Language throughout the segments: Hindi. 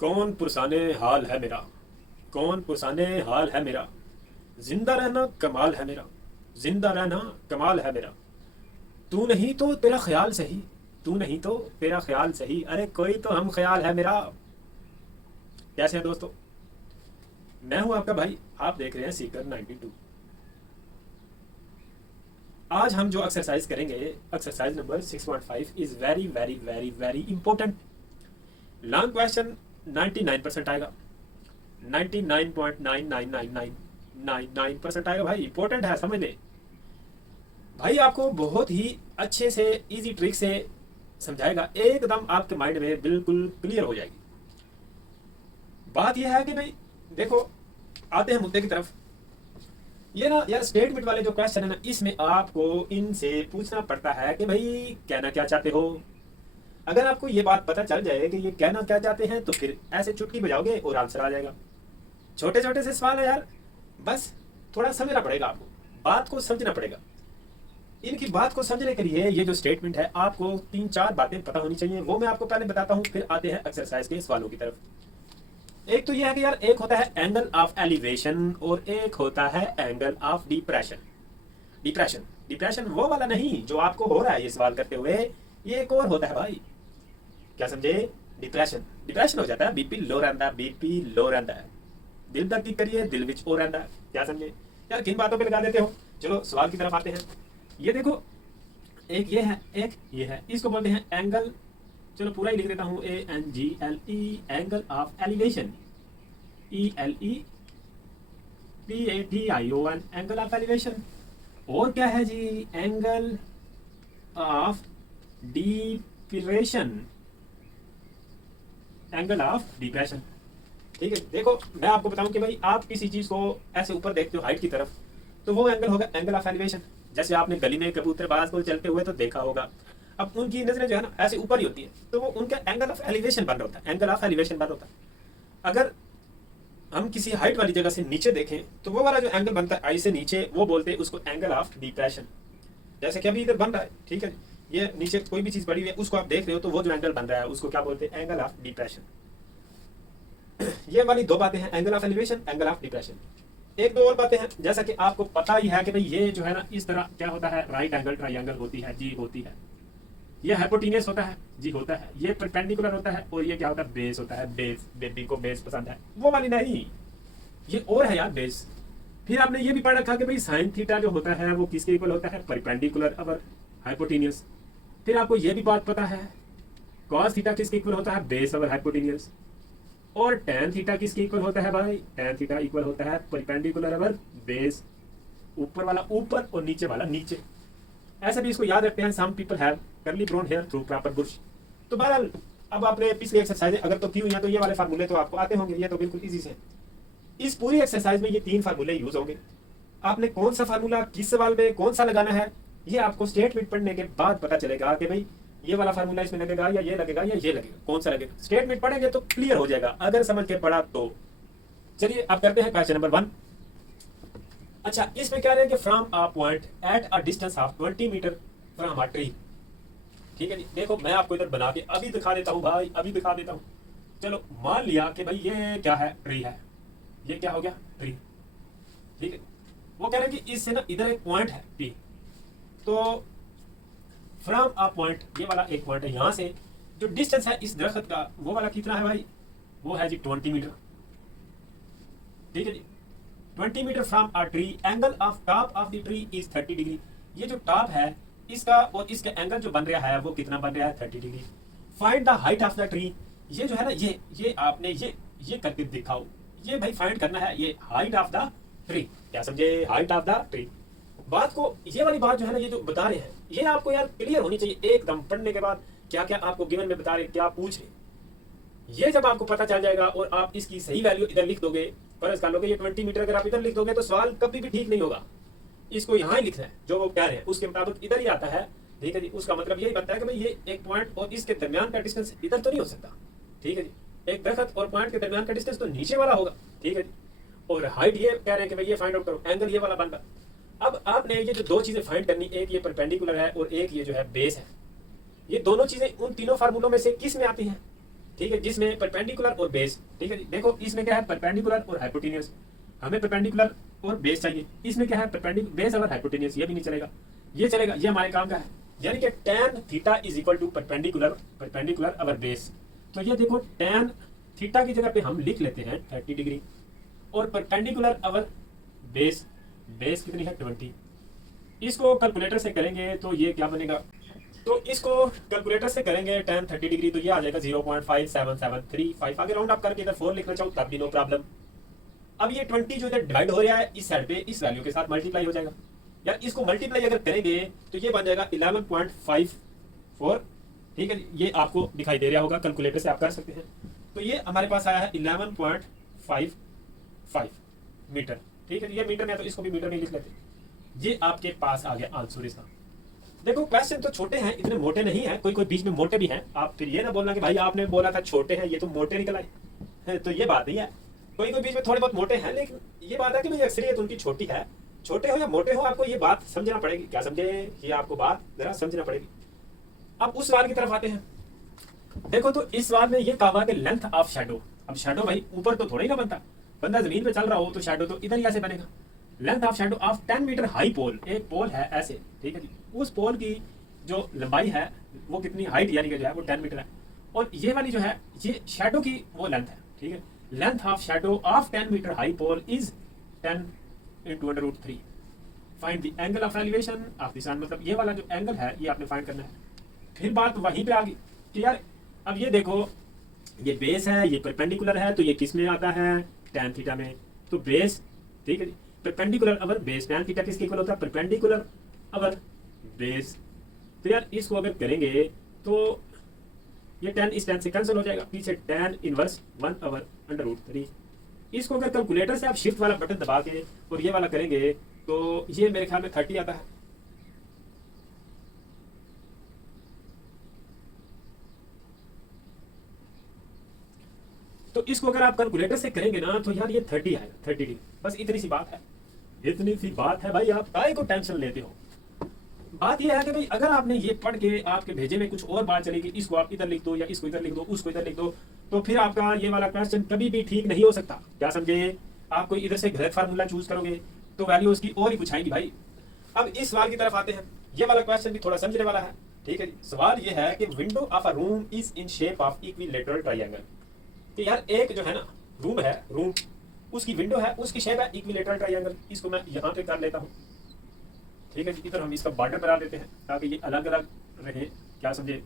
कौन पुरसाने हाल है मेरा, कौन पुरसाने हाल है मेरा, जिंदा रहना कमाल है मेरा, जिंदा रहना कमाल है मेरा। तू नहीं तो तेरा ख्याल सही, तू नहीं तो तेरा ख्याल सही, अरे कोई तो हम ख्याल है मेरा। कैसे हैं दोस्तों? मैं हूं आपका भाई, आप देख रहे हैं सीकर 92। आज हम जो एक्सरसाइज करेंगे, exercise number 6.5 is very very very very important. Long question 99% आएगा, 99.99999% आएगा भाई। इंपॉर्टेंट है, समझ ले भाई। आपको बहुत ही अच्छे से इजी ट्रिक से समझाएगा, एकदम आपके माइंड में बिल्कुल क्लियर हो जाएगी। बात यह है कि भाई देखो, आते हैं मुद्दे की तरफ। ये ना यार, स्टेटमेंट वाले जो क्वेश्चन है ना, इसमें आपको इनसे पूछना पड़ता है कि भाई कहना क्या चाहते हो। अगर आपको ये बात पता चल जाए कि ये कहना क्या चाहते हैं, तो फिर ऐसे चुटकी बजाओगे और आंसर आ जाएगा। छोटे छोटे से सवाल है यार, बस थोड़ा समझना पड़ेगा, आपको बात को समझना पड़ेगा। इनकी बात को समझने के लिए ये जो स्टेटमेंट है, आपको 3-4 बातें पता होनी चाहिए। वो मैं आपको पहले बताता हूँ, फिर आते हैं एक्सरसाइज के सवालों की तरफ। एक तो यह है कि यार, एक होता है एंगल ऑफ एलिवेशन और एक होता है angle of depression. Depression depression वो वाला नहीं जो आपको हो रहा है ये सवाल करते हुए, ये एक और होता है भाई। क्या समझे? डिप्रेशन डिप्रेशन हो जाता है, बीपी लो रहता है, बीपी लो रहता है, दिल तक की करिए, दिल विच हो रहता है। क्या समझे यार? किन बातों पे लगा देते हो। चलो सवाल की तरफ आते हैं। ये देखो, एक ये है, एक ये है, इसको बोलते हैं एंगल। चलो पूरा ही लिख देता हूँ, ANGLE, angle of elevation, ELEPATION, angle of elevation. और क्या है जी? Angle of depression, angle of depression. ठीक है, देखो मैं आपको बताऊं कि भाई आप किसी चीज को ऐसे ऊपर देखते हो हाइट की तरफ, तो वो एंगल होगा एंगल ऑफ एलिवेशन। जैसे आपने गली में कबूतरबाज को चलते हुए तो देखा होगा, अब उनकी नजरें जो है ना ऐसे ऊपर ही होती है, तो वो उनका एंगल ऑफ एलिवेशन बन रहा होता है, एंगल ऑफ एलिवेशन बन होता है। अगर हम किसी हाइट वाली जगह से नीचे देखें, तो वो वाला जो एंगल बनता है आई से नीचे, वो बोलते हैं उसको एंगल ऑफ डिप्रेशन। जैसे कि अभी इधर बन रहा है, ठीक है, ये नीचे कोई भी चीज पड़ी हुई है, उसको आप देख रहे हो, तो वो जो एंगल बन रहा है उसको क्या बोलते हैं? Angle of depression. ये वाली दो बातें हैं, angle of elevation, angle of depression. एक दो और बातें हैं, जैसा कि आपको पता ही है कि भाई ये जो है ना, इस तरह क्या होता है? राइट एंगल ट्रायंगल होती है जी, होती है। ये हाइपोटेन्यूस होता है जी, होता है। ये परपेंडिकुलर होता है, और ये क्या होता है? बेस होता है। बेस, बेबी को बेस पसंद है, वो वाली नहीं, ये और है यार, बेस। फिर आपने ये भी पढ़ रखा कि भाई साइन थीटा जो होता है वो किसके इक्वल होता है? परपेंडिकुलर और हाइपोटेन्यूस। फिर आपको ये भी बात पता है कॉस थीटा किसके इक्वल होता है? बेस और हाइपोटेन्यूस। और tan थीटा किसके इक्वल होता है भाई? tan थीटा इक्वल होता है परपेंडिकुलर और बेस। ऊपर वाला ऊपर और नीचे वाला नीचे। ऐसे भी इसको याद रखते हैं, some people have curly brown hair through proper bush. तो बहरहाल, अब आपने पिछली एक्सरसाइज अगर तो की हुई है, तो ये वाले फार्मूले तो आपको आते होंगे, ये तो बिल्कुल इजी से। इस पूरी एक्सरसाइज में ये 3 फार्मूले यूज होंगे। आपने कौन सा फार्मूला किस सवाल में कौन सा लगाना है, ये आपको स्टेटमेंट पढ़ने के बाद पता चलेगा कि भाई ये वाला फार्मूला इसमें लगेगा, या ये लगेगा, या ये लगेगा, कौन सा लगेगा। स्टेटमेंट पढ़ेंगे तो क्लियर हो जाएगा, अगर समझ के पढ़ा तो। चलिए अब करते हैं क्वेश्चन नंबर 1। अच्छा, इसमें क्या है कि from a point at a distance of 20 metre from a tree. ठीक है जी, देखो मैं आपको इधर बना के अभी दिखा देता हूँ भाई, अभी दिखा देता हूँ। चलो मान लिया कि भाई ये क्या है? ट्री है। ये क्या हो गया? ट्री। ठीक है, वो कह रहे हैं कि इससे ना इधर एक पॉइंट है P, तो फ्रॉम अ पॉइंट, ये वाला एक पॉइंट है, यहाँ से जो डिस्टेंस है इस दरख्त का, वो वाला कितना है भाई? वो है जी 20 मीटर। ठीक है जी, 20 metre from a tree, angle of top of the tree is 30 degree. ये जो टॉप है इसका और इसका एंगल जो बन रहा है वो कितना बन रहा है? 30 degree. Find the height of the tree. ये जो है ना, ये आपने ये करके दिखाओ। ये भाई फाइंड करना है, ये हाइट ऑफ द ट्री। क्या समझे? Height of the tree. बात को, ये वाली बात जो है ना, ये जो बता रहे हैं, ये आपको यार क्लियर होनी चाहिए एकदम पढ़ने के बाद, क्या क्या आपको गिवन में बता रहे, क्या पूछ रहे। ये जब आपको पता चल जाएगा और आप इसकी सही वैल्यू इधर लिख दोगे, फर्ज कर लोगे ये 20 मीटर, अगर आप इधर लिख दोगे तो सवाल कभी भी ठीक नहीं होगा। इसको यहाँ ही लिखना है, जो वो कह रहे हैं उसके मुताबिक इधर ही आता है। ठीक है जी, उसका मतलब यही बनता है कि भाई ये एक पॉइंट और इसके दरमियान का डिस्टेंस इधर तो नहीं हो सकता। ठीक है जी, एक दरख्त और पॉइंट के दरमियान का डिस्टेंस तो नीचे वाला होगा। ठीक है जी, और हाइट ये कह रहे हैं कि भाई ये फाइंड आउट करो, एंगल ये वाला बन रहा। अब आपने ये जो दो चीजें फाइंड करनी, एक ये परपेंडिकुलर है और एक ये जो है बेस है। ये दोनों चीजें उन तीनों फार्मूलों में से किस में आती हैं? ठीक है, जिसमें परपेंडिकुलर और बेस, ठीक है जी। देखो इसमें क्या है, परपेंडिकुलर और हाइपोटेन्यूस, हमें परपेंडिकुलर और बेस चाहिए। इसमें क्या है, परपेंडिकुलर बेस और हाइपोटेन्यूस, ये भी नहीं चलेगा, ये चलेगा, ये हमारे काम का है। यानी कि tan theta is equal to perpendicular over base. तो ये देखो tan थीटा की जगह पे हम लिख लेते हैं 30 डिग्री, और परपेंडिकुलर अवर बेस, बेस कितनी है 20। इसको कैलकुलेटर से करेंगे तो ये क्या बनेगा, तो इसको कैलकुलेटर से करेंगे tan 30 डिग्री, तो ये आ जाएगा 0.5773। आगे राउंड अप करके इधर 4 लिखना चाहो तब भी नो प्रॉब्लम। अब ये 20 जो इधर डिवाइड हो रहा है इस साइड पे, इस वैल्यू के साथ मल्टीप्लाई हो जाएगा, यार इसको मल्टीप्लाई अगर करेंगे तो ये बन जाएगा 11.54। ठीक है, ये आपको दिखाई दे रहा होगा, कैलकुलेटर से आप कर सकते हैं। तो ये हमारे पास आया है 11.55 मीटर। ठीक है, ये मीटर में है तो इसको भी मीटर में लिख लेते हैं। ये आपके पास आ गया आंसर इसका। देखो क्वेश्चन तो छोटे हैं, इतने मोटे नहीं है, कोई कोई बीच में मोटे भी हैं। आप फिर ये ना बोलना कि भाई आपने बोला था छोटे हैं, ये तो मोटे निकल आए, तो ये बात नहीं है। कोई कोई बीच में थोड़े बहुत मोटे हैं, लेकिन ये बात है कि भाई अक्सरियत उनकी छोटी है। छोटे हो या मोटे हो, आपको ये बात समझना पड़ेगी। क्या समझे, ये आपको बात जरा समझना पड़ेगी। अब उस सवाल की तरफ आते हैं। देखो तो इस सवाल में ये कहा हुआ कि लेंथ ऑफ शैडो। अब शैडो भाई ऊपर तो थोड़ा ही ना बनता, बंदा जमीन पे चल रहा हो तो शैडो तो इधर ही ऐसे बनेगा। Length of shadow of 10 metre high pole, एक पोल है ऐसे, ठीक है जी, उस पोल की जो लंबाई है वो कितनी, हाइट यानी कि जो है वो 10 मीटर है, और ये वाली जो है ये शैडो की वो लेंथ है। ठीक है, length of shadow of 10 metre high pole is 10 into √3। Find the angle of elevation of the sun, मतलब ये वाला जो एंगल है ये आपने फाइंड करना है। फिर बात वहीं पे आ गई कि यार अब ये देखो, ये बेस है, ये परपेंडिकुलर है, तो ये किस में आता है, tan थीटा में। तो बेस, ठीक है जी, perpendicular over base, tan theta किसके इक्वल होता है, परपेंडिकुलर अवर बेस। तो यार इसको अगर करेंगे तो ये tan इस tan से कैंसिल हो जाएगा, पीछे tan इनवर्स 1/√3। इसको अगर कैलकुलेटर से आप शिफ्ट वाला बटन दबा के और ये वाला करेंगे तो ये मेरे ख्याल में 30 आता है। तो इसको अगर आप कैलकुलेटर से करेंगे ना तो यार ये 30 आएगा, 30 डिग्री। बस इतनी सी बात है, इतनी सी बात है भाई, आप काय को टेंशन लेते हो। बात ये है कि भाई अगर आपने ये पढ़ के आपके भेजे में कुछ और बात चलेगी, इसको आप इधर लिख दो या इसको इधर लिख दो, उसको इधर लिख दो, तो फिर आपका ये वाला क्वेश्चन कभी भी ठीक नहीं हो सकता। क्या समझे, आप कोई इधर से गलत फार्मूला चूज करोगे तो वैल्यू उसकी और ही कुछ आएगी भाई। अब इस सवाल की तरफ आते हैं। ये वाला क्वेश्चन भी थोड़ा समझने वाला है। ठीक है जी, सवाल ये है कि window of a room is in shape of equilateral triangle. कि यार एक जो है ना रूम है, रूम उसकी विंडो है, उसकी शेप है इक्विलेटरल ट्रायंगल। इसको मैं यहाँ पे कर लेता हूँ। ठीक है जी, इधर हम इसका बॉर्डर बना देते हैं ताकि ये अलग अलग रहे। क्या समझे,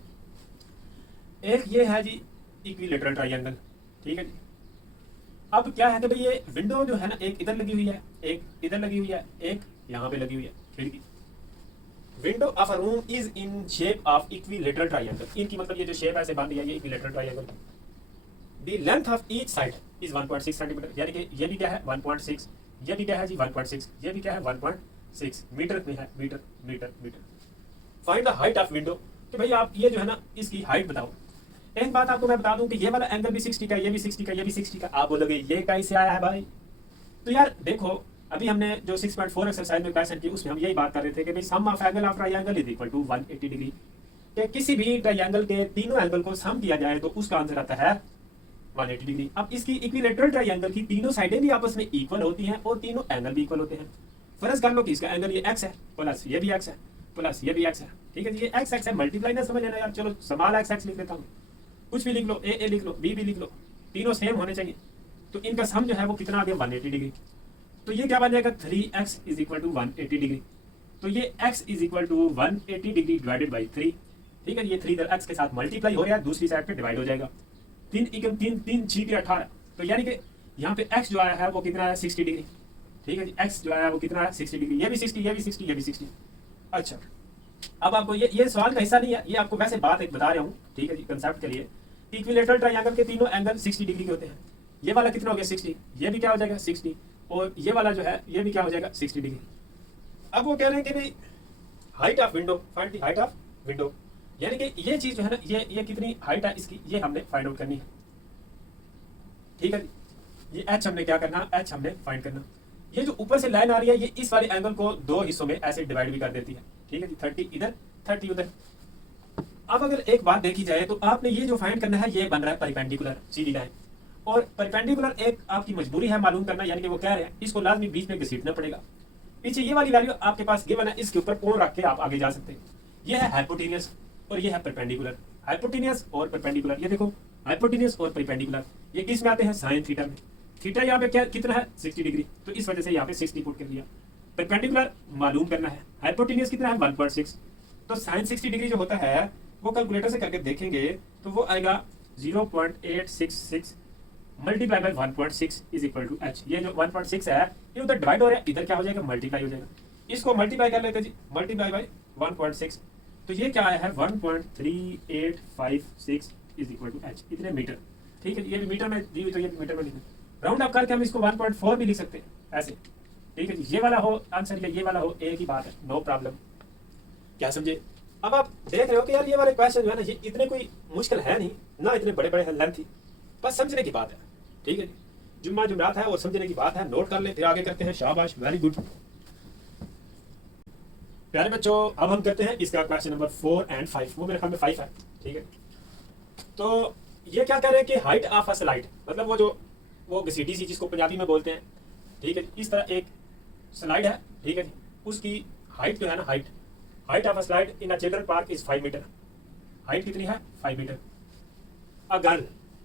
एक ये है जी इक्विलेटरल ट्रायंगल। ठीक है जी, अब क्या है कि भाई ये विंडो जो है ना, एक इधर लगी हुई है, एक इधर लगी हुई है, एक यहाँ पे लगी हुई है खिड़की। Window of a room is in shape of equilateral triangle. इनकी मतलब ये जो शेप ऐसे बन रही है ये equilateral triangle. The length of each side is 1.6 centimetre, यानी कि ये भी क्या है 1.6, ये भी क्या है जी 1.6, ये भी क्या है 1.6 मीटर में है, metre metre metre. Find the height of window, कि भाई आप ये जो है ना इसकी हाइट बताओ। एक बात आपको मैं बता दूं कि ये वाला एंगल भी 60 का, ये भी 60 का, ये भी 60 का। आप बोलोगे ये कहीं से आया है भाई, तो यार देखो अभी हमने जो 6.4 एक्सरसाइज में क्वेश्चन की उसमें हम यही बात कर रहे थे कि भाई sum of angle of triangle is equal to 180 degree. कि किसी भी ट्रायंगल के तीनों एंगल को सम किया जाए तो उसका आंसर आता है 180 डिग्री। अब इसकी इक्विलेटरल ट्रायंगल की तीनों साइडें भी आपस में इक्वल होती हैं और तीनों एंगल भी इक्वल होते हैं। फर्ज कर लो कि इसका एंगल ये x है, प्लस ये भी x है, प्लस ये भी x है। ठीक है जी, ये x x है, मल्टीप्लाई ना समझ लेना यार, चलो स्मॉल x x लिख लेता हूँ, कुछ भी लिख लो, a लिख लो, b लिख लो, तीनों सेम होने चाहिए। तो इनका सम जो है वो कितना आ गया 180 डिग्री। तो ये क्या बन जाएगा 3x is equal to 180 degree. तो ये x is equal to 180 degree divided by 3। ठीक है, ये 3 इधर x के साथ मल्टीप्लाई हो रहा है, दूसरी साइड पे डिवाइड हो जाएगा। 3 3 6 18, तो यानी कि यहाँ पे x जो आया है वो कितना है 60 डिग्री। ठीक है जी, x जो आया है वो कितना है 60 डिग्री, ये भी 60, ये भी 60, ये भी 60। अच्छा, अब आपको ये सवाल का हिस्सा नहीं है, ये आपको वैसे बात एक बता रहा हूँ। ठीक है जी, कंसेप्ट के लिए इक्विलेटरल ट्रायंगल के तीनों एंगल 60 डिग्री के होते हैं। ये वाला कितना हो गया 60, ये भी क्या हो जाएगा 60, और ये वाला जो है ये भी क्या हो जाएगा 60 डिग्री। अब वो कह रहे हैं कि भाई height of window, find the height of window, यानी कि ये चीज जो है ना ये कितनी हाइट है इसकी, ये हमने फाइंड आउट करनी है। ठीक है, ये h हमने क्या करना, h हमने फाइंड करना। ये जो ऊपर से लाइन आ रही है ये इस वाले एंगल को दो हिस्सों में ऐसे डिवाइड भी कर देती है। ठीक है जी, 30 इधर 30 उधर। अब अगर एक बात देखी जाए तो आपने ये जो फाइंड करना है ये बन रहा है परपेंडिकुलर सीधी लाइन, और परपेंडिकुलर एक आपकी मजबूरी है मालूम करना, यानी कि वो कह रहे हैं इसको लाजमी बीच में घसीटना पड़ेगा। पीछे ये वाली वैल्यू आपके पास गिवन है, इसके ऊपर कोण रख के आप आगे जा सकते हैं। ये है हाइपोटेनियस और ये है परपेंडिकुलर। हाइपोटेनियस और परपेंडिकुलर, ये देखो हाइपोटेनियस और परपेंडिकुलर ये किस में आते हैं, साइन थीटा में। थीटा यहाँ पे क्या कितना है 60 डिग्री, तो इस वजह से यहाँ पे 60 पुट कर दिया। परपेंडिकुलर मालूम करना है, हाइपोटेनियस कितना है 1.6, तो साइन 60 डिग्री जो होता है वो कैलकुलेटर से करके देखेंगे तो वो आएगा 0.866 multiply by 1.6 is equal to h। ये जो 1.6 है ये उधर डिवाइड हो रहा है, इधर क्या हो जाएगा मल्टीप्लाई हो जाएगा। इसको मल्टीप्लाई कर लेते हैं जी, मल्टीप्लाई बाय 1.6, तो ये क्या आया है 1.3856 इज इक्वल टू h, इतने मीटर। ठीक है, ये भी मीटर में दी हुई तो ये भी मीटर में लिखना, राउंड अप करके हम इसको 1.4 भी लिख सकते हैं ऐसे। ठीक है जी, ये वाला हो आंसर या ये वाला हो एक ही बात है, नो प्रॉब्लम। क्या समझे? अब आप देख रहे हो कि यार ये वाले क्वेश्चन जो है ना ये इतने कोई मुश्किल है नहीं ना, इतने बड़े बड़े लेंथी, बस समझने की बात है। ठीक है जी, जुम्मा जुमरात है और समझने की बात है, नोट कर ले फिर आगे करते हैं। शाबाश, वेरी गुड प्यारे बच्चों। अब हम करते हैं इसका क्वेश्चन नंबर 4 और 5, वो मेरे ख्याल में 5 है। ठीक है, तो ये क्या कह रहे हैं कि हाइट ऑफ अ स्लाइड, मतलब वो घसीटी सी जिसको पंजाबी में बोलते हैं। ठीक है, इस तरह एक स्लाइड है। ठीक है जी, उसकी हाइट जो है ना, height of a slide in a children park is 5 metre. Height कितनी है 5 मीटर। अ गर्ल,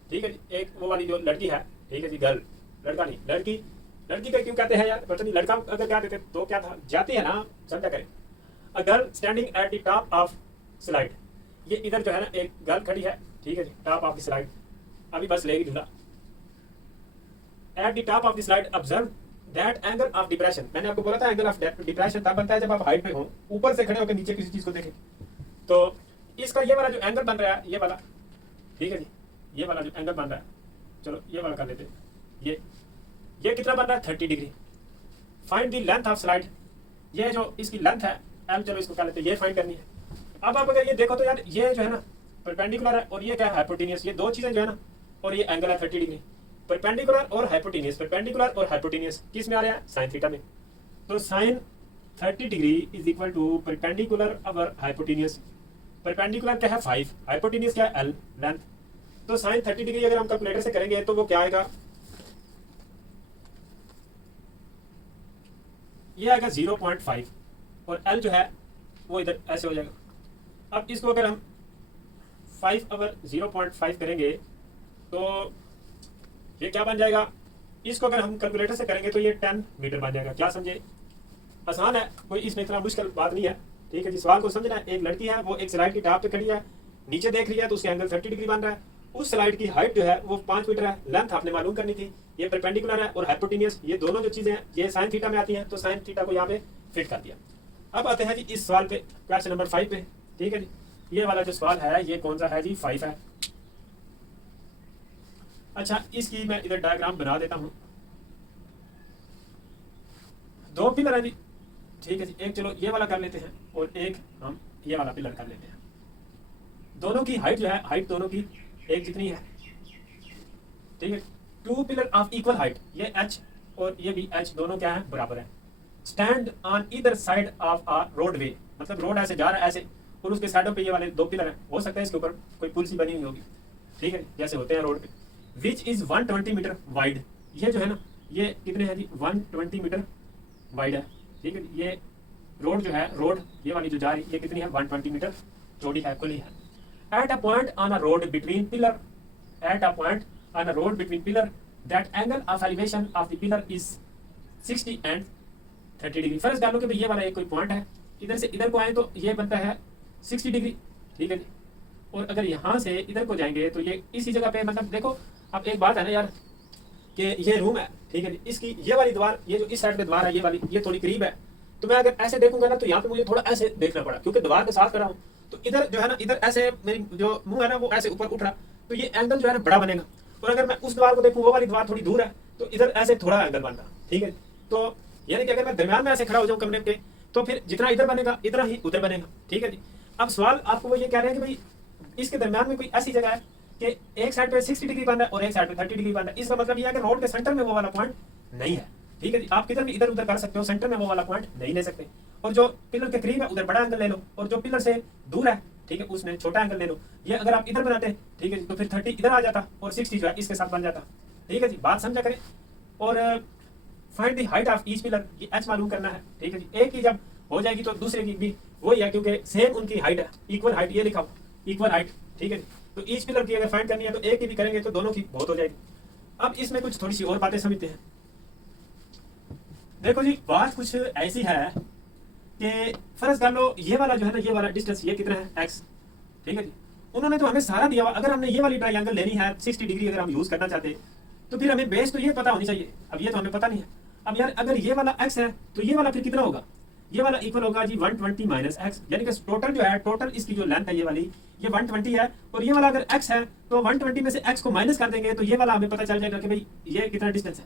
ठीक है जी, एक वो वाली जो लड़की है, ठीक है जी, गर्ल, लड़का नहीं, लड़की का क्यों कहते हैं यार, पता नहीं, लड़का अगर क्या देते तो क्या था, जाती है ना, समझा करें। A girl standing at the top of slide, ये इधर जो है ना एक गर्ल खड़ी है। ठीक है जी, टॉप ऑफ द स्लाइड, अभी बस लेगी झूला। At the top of the slide observe that angle of depression, मैंने आपको बोला था एंगल ऑफ डिप्रेशन तब बनता है जब आप हाइट पे हो, ऊपर से खड़े होकर नीचे किसी चीज को देखें। तो इसका ये वाला जो एंगल बन रहा है ये वाला, ठीक है जी, ये वाला जो एंगल बन रहा है, चलो ये वाला कर लेते हैं। ये कितना बन रहा है 30 degree. Find the length of slide, ये जो इसकी लेंथ है एल, चलो इसको कर लेते हैं, ये फाइंड करनी है। अब आप अगर ये देखो तो यार ये जो है ना परपेंडिकुलर है और ये क्या है हाइपोटेनियस, ये दो चीजें जो है ना, और ये एंगल है 30 डिग्री। परपेंडिकुलर और हाइपोटेनियस, परपेंडिकुलर और हाइपोटेनियस किस में आ रहा है, साइन थीटा में। तो sine 30 degree is equal to perpendicular और हाइपोटेनियस। परपेंडिकुलर क्या है 5, हाइपोटेनियस क्या है एल, लेंथ। तो साइन 30 डिग्री अगर हम कैलकुलेटर से करेंगे तो वो क्या आएगा, ये आएगा 0.5 और एल जो है वो इधर ऐसे हो जाएगा। अब इसको अगर हम 5 अगर 0.5 करेंगे तो ये क्या बन जाएगा, इसको अगर हम कैलकुलेटर से करेंगे तो ये 10 मीटर बन जाएगा। क्या समझे, आसान है, कोई इसमें इतना मुश्किल बात नहीं है। ठीक है जी, सवाल को समझना है। एक लड़की है, वो एक स्लाइड की टॉप पे खड़ी है, नीचे देख रही है तो उसके एंगल 30 डिग्री बन रहा है। उस स्लाइड की हाइट जो है वो 5 मीटर है, लेंथ आपने मालूम करनी थी। ये परपेंडिकुलर है और हाइपोटेनियस, ये दोनों जो चीजें हैं ये साइन थीटा में आती हैं, तो साइन थीटा को यहाँ पे फिट कर दिया। अब आते हैं जी इस सवाल पे, क्वेश्चन नंबर 5 पे। ठीक है जी, ये वाला जो सवाल है ये कौन सा है जी, 5 है। अच्छा, इसकी मैं इधर डायग्राम बना देता हूँ। 2 पिलर है जी, ठीक है जी, एक चलो ये वाला कर लेते हैं और एक हम ये वाला पिलर कर लेते हैं। दोनों की हाइट जो है, हाइट दोनों की एक जितनी है। ठीक है, 2 पिलर ऑफ इक्वल हाइट, ये h और ये भी h, दोनों क्या है बराबर है। Stand on either side of a road वे, मतलब रोड ऐसे जा रहा है ऐसे, और उसके साइडों पे ये वाले 2 पिलर हैं। हो सकता है इसके ऊपर कोई पुल सी बनी हुई होगी। ठीक है, जैसे होते हैं रोड पे। विच इज 120 मीटर वाइड, ये जो है ना ये कितने हैं जी, 120 मीटर वाइड है। ठीक है, ये रोड जो है, रोड ये वाली जो जा रही है ये कितनी है, 120 मीटर चौड़ी है, खुली है। At a point on a road between pillar, at a point on a road between pillar that angle of elevation of the pillar is 60 and 30 degree. फर्ज डालो कि भाई ये वाला एक कोई पॉइंट है, इधर से इधर को आए तो ये बनता है 60 डिग्री। ठीक है जी, और अगर यहाँ से इधर को जाएंगे तो ये इसी जगह पे, मतलब देखो अब एक बात है ना यार कि ये रूम है। ठीक है जी, इसकी ये वाली दीवार, ये जो इस साइड पे दीवार है ये वाली, ये थोड़ी करीब है। तो मैं अगर ऐसे देखूंगा ना तो यहाँ पे मुझे थोड़ा ऐसे देखना पड़ा, क्योंकि दीवार के साथ खड़ा हूँ। तो इधर जो है ना, इधर ऐसे मेरी जो मुंह है ना वो ऐसे ऊपर उठ रहा, तो ये एंगल जो है ना बड़ा बनेगा। और अगर मैं उस दीवार को देखूँ, वो वाली दीवार थोड़ी दूर है, तो इधर ऐसे थोड़ा एंगल बन रहा। ठीक है, तो यानी कि अगर मैं दरम्यान में ऐसे खड़ा हो जाऊँ कमरे के, तो फिर जितना इधर बनेगा इतना ही उधर बनेगा। ठीक है जी, अब सवाल आपको वो ये कह रहे हैं कि भाई इसके दरम्यान में कोई ऐसी जगह है कि एक साइड पे 60 डिग्री बन रहा है और एक साइड पे 30 डिग्री बन रहा है। इसका मतलब यह है कि रोड के सेंटर में वो वाला पॉइंट नहीं है। ठीक है जी, आप किधर भी इधर उधर कर सकते हो, सेंटर में वो वाला पॉइंट नहीं ले सकते। और जो पिलर के करीब है उधर बड़ा एंगल ले लो, और जो पिलर से दूर है ठीक है, उसमें छोटा एंगल ले लो। ये अगर आप इधर बनाते हैं, ठीक है जी, तो फिर 30 इधर आ जाता और 60 जो है इसके साथ बन जाता। ठीक है जी, बात समझा करें। और find the height of each pillar, ये एच मालूम करना है। ठीक है जी, एक की जब हो जाएगी तो दूसरे की भी वही है, क्योंकि सेम उनकी हाइट है, इक्वल हाइट, ये लिखा हो इक्वल हाइट। ठीक है जी, तो ईच पिलर की अगर फाइंड करनी है तो एक की भी करेंगे तो दोनों की बहुत हो जाएगी। अब इसमें कुछ थोड़ी सी और बातें समझते हैं। देखो जी, बात कुछ ऐसी है कि फर्ज कर लो ये वाला जो है ना, ये वाला डिस्टेंस ये कितना है x। ठीक है जी, उन्होंने तो हमें सारा दिया हुआ। अगर हमने ये वाली ट्रायंगल लेनी है 60 डिग्री अगर हम यूज करना चाहते हैं तो फिर हमें बेस तो ये पता होनी चाहिए। अब ये तो हमें पता नहीं है। अब यार अगर ये वाला x है तो ये वाला फिर कितना होगा, ये वाला इक्वल होगा जी 120 माइनस एक्स, यानी कि टोटल जो है, टोटल इसकी जो लेंथ है ये वाली, ये 120 है। और ये वाला अगर x है तो 120 में से x को माइनस कर देंगे तो ये वाला हमें पता चल जाएगा कि भाई ये कितना डिस्टेंस है।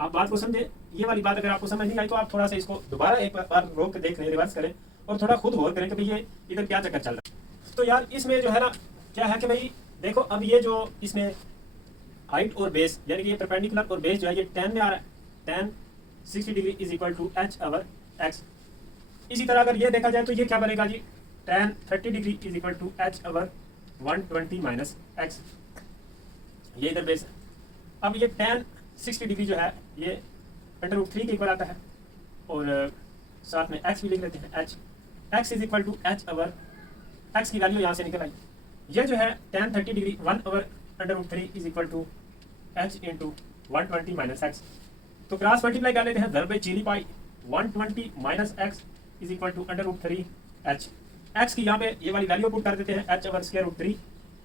आप बात को समझे। ये वाली बात अगर आपको समझ नहीं आई तो आप थोड़ा सा इसको दोबारा एक बार रोक के देख लें, रिवर्स करें और थोड़ा खुद गौर करें कि भाई ये इधर क्या चक्कर चल रहा है। तो यार इसमें जो है ना क्या है कि भाई देखो, अब ये जो इसमें हाइट और बेस, यानी कि ये परपेंडिकुलर और बेस जो है ये tan में आ रहा है। tan 60 degree is equal to h over x। इसी तरह अगर ये देखा जाए तो ये क्या बनेगा जी, tan 30 degree is equal to h over 120 minus x। ये इधर बेस है। अब ये tan 60 डिग्री जो है ये √3 के इक्वल आता है और साथ में x भी लिख लेते हैं, x is equal to h over x की वैल्यू यहाँ से निकल आई। ये जो है tan 30 degree 1 over √3 is equal to h into 120 minus x. तो क्रॉस मल्टीप्लाई कर लेते हैं, ज़रब चीनी पाई 120 minus x is equal to √3 h। x की यहाँ पे ये वाली वैल्यू पुट कर देते हैं, h over square root 3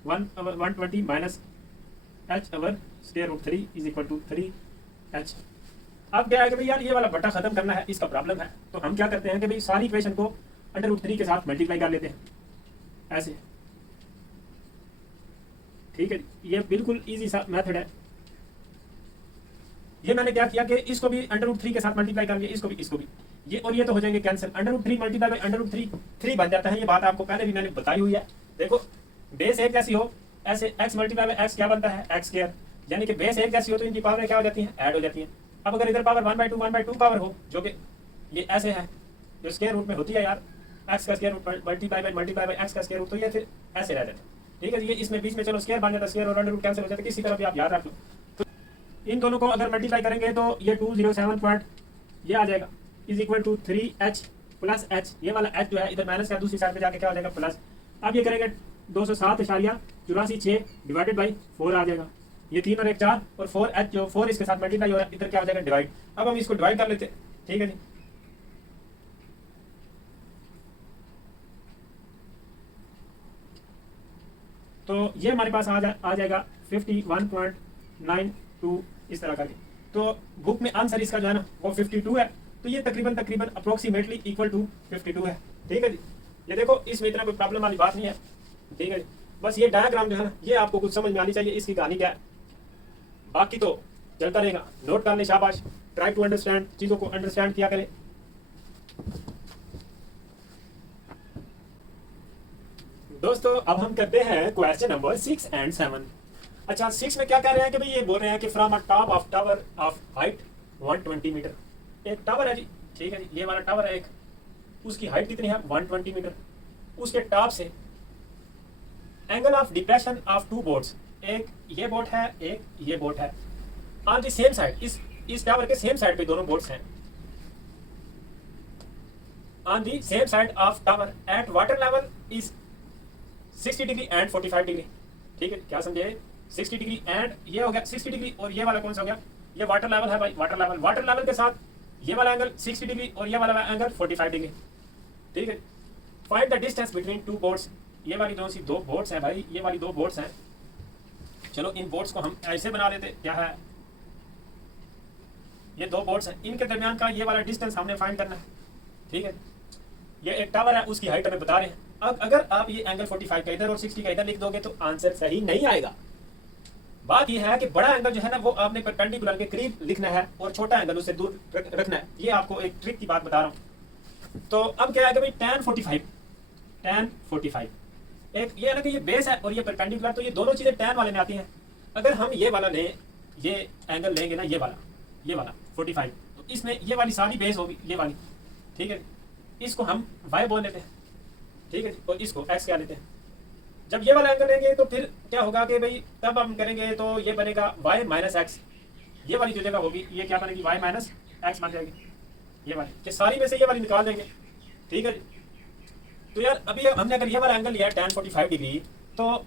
1 over 120 minus h over square root 3 is equal to 3h। अब क्या है कि भाई यार ये वाला बटा खत्म करना है, इसका प्रॉब्लम है। तो हम क्या करते हैं कि भाई सारी इक्वेशन को √3 के साथ मल्टीप्लाई कर लेते हैं ऐसे। ठीक है, ये बिल्कुल इजी सा मेथड है। ये मैंने क्या किया कि इसको भी √3 के साथ मल्टीप्लाई कर लिया, इसको भी ये और ये तो हो जाएंगे कैंसिल। √3 मल्टीप्लाई बाय √3 3 बन जाता है। ये बात आपको पहले भी मैंने बताई हुई है। देखो बेस एक जैसी हो ऐसे x मल्टीप्लाई बाय x क्या बनता है, x स्क्वायर, यानी कि बेस एक जैसी हो तो इनकी पावर क्या हो जाती है, ऐड हो जाती है। अब अगर इधर पावर 1/2 पावर हो, जो कि ये ऐसे है, जो स्क्वायर रूट में होती है यार, x का square root multiply by x का स्क्वायर रूट, तो ये फिर ऐसे रह जाता है। ठीक है, ये इसमें बीच में चलो स्क्वायर बन जाता है, स्क्वायर और अंडर रूट कैंसिल हो जाता है। किसी तरह भी आप याद रख लो। तो इन दोनों को अगर मल्टीप्लाई करेंगे तो ये 207 पॉइंट ये आ जाएगा is equal to 3h plus h। ये वाला h जो है इधर माइनस का दूसरी साइड पे जाके क्या हो जाएगा, प्लस। अब ये करेंगे 207.84 डिवाइडेड बाई 4 आ जाएगा। ये 3 और 1 4 और 4h जो 4 इसके साथ मल्टीप्लाई हो रहा है, इधर क्या हो जाएगा, डिवाइड। अब हम इसको डिवाइड कर लेते हैं। ठीक है जी, तो ये हमारे पास आ जाएगा 51.92 इस तरह करके। तो बुक में आंसर इसका जो है ना वो 52 है। तो ये तकरीबन अप्रोक्सीमेटली इक्वल टू 52 है। ठीक है जी, ये देखो इसमें इतना कोई प्रॉब्लम वाली बात नहीं है। ठीक है जी, बस ये डायग्राम जो है ना ये आपको कुछ समझ में आनी चाहिए, इसकी कहानी क्या है। बाकी तो चलता रहेगा, नोट कर ले, शाबाश। ट्राई टू अंडरस्टैंड, चीज़ों को अंडरस्टैंड किया करें। दोस्तों अब हम करते हैं क्वेश्चन नंबर 6 और 7। अच्छा 6 में क्या कह रहे हैं कि भाई ये बोल रहे हैं कि from a top of tower of height 120 metre. एक टावर है जी, ठीक है जी, ये वाला टावर है एक, उसकी हाइट कितनी है 120 मीटर। उसके टॉप से angle of depression of 2 boats, एक ये बोट है एक ये बोट है, ऑन द सेम साइड, इस टावर के सेम साइड पे दोनों बोट्स हैं, on the same side of tower at water level is 60 degree and 45 degree. ठीक है, क्या समझे, 60 डिग्री एंड ये हो गया 60 डिग्री और ये वाला कौन सा हो गया, ये वाटर लेवल है भाई, वाटर लेवल के साथ ये वाला एंगल 60 डिग्री और ये वाला एंगल 45 डिग्री। ठीक है, find the distance between 2 boats. ये वाली जो सी 2 बोट्स हैं भाई, ये वाली 2 बोट्स हैं। चलो इन बोट्स को हम ऐसे बना लेते, क्या है, ये 2 बोट्स हैं, इनके दरमियान का ये वाला डिस्टेंस हमने फाइंड करना है। ठीक है, ये एक टावर है, उसकी हाइट हमें बता रहे हैं। अब अगर आप ये एंगल 45 का इधर और 60 का इधर लिख दोगे तो आंसर सही नहीं आएगा। बात यह है कि बड़ा एंगल जो है ना वो आपने परपेंडिकुलर के करीब लिखना है और छोटा एंगल उससे दूर रखना है। ये आपको एक ट्रिक की बात बता रहा हूँ। तो अब क्या है कि भाई tan 45 एक ये है ना कि ये बेस है और ये परपेंडिकुलर, तो ये दोनों चीजें tan वाले में आती हैं। अगर हम ये वाला लें, ये एंगल लेंगे ना, ये वाला 45, तो इसमें ये वाली सारी बेस होगी, ये वाली। ठीक है, इसको हम y बोल लेते हैं। ठीक है, और इसको x क्या लेते हैं, जब ये वाला एंगल लेंगे तो फिर क्या होगा कि भाई तब हम करेंगे तो ये बनेगा y माइनस एक्स, ये वाली जो जगह होगी ये क्या बनेगी y माइनस एक्स बन जाएगी, ये वाली कि सारी में से ये वाली निकाल देंगे। ठीक है जी। तो यार अभी हमने अगर ये वाला एंगल लिया tan 45 डिग्री तो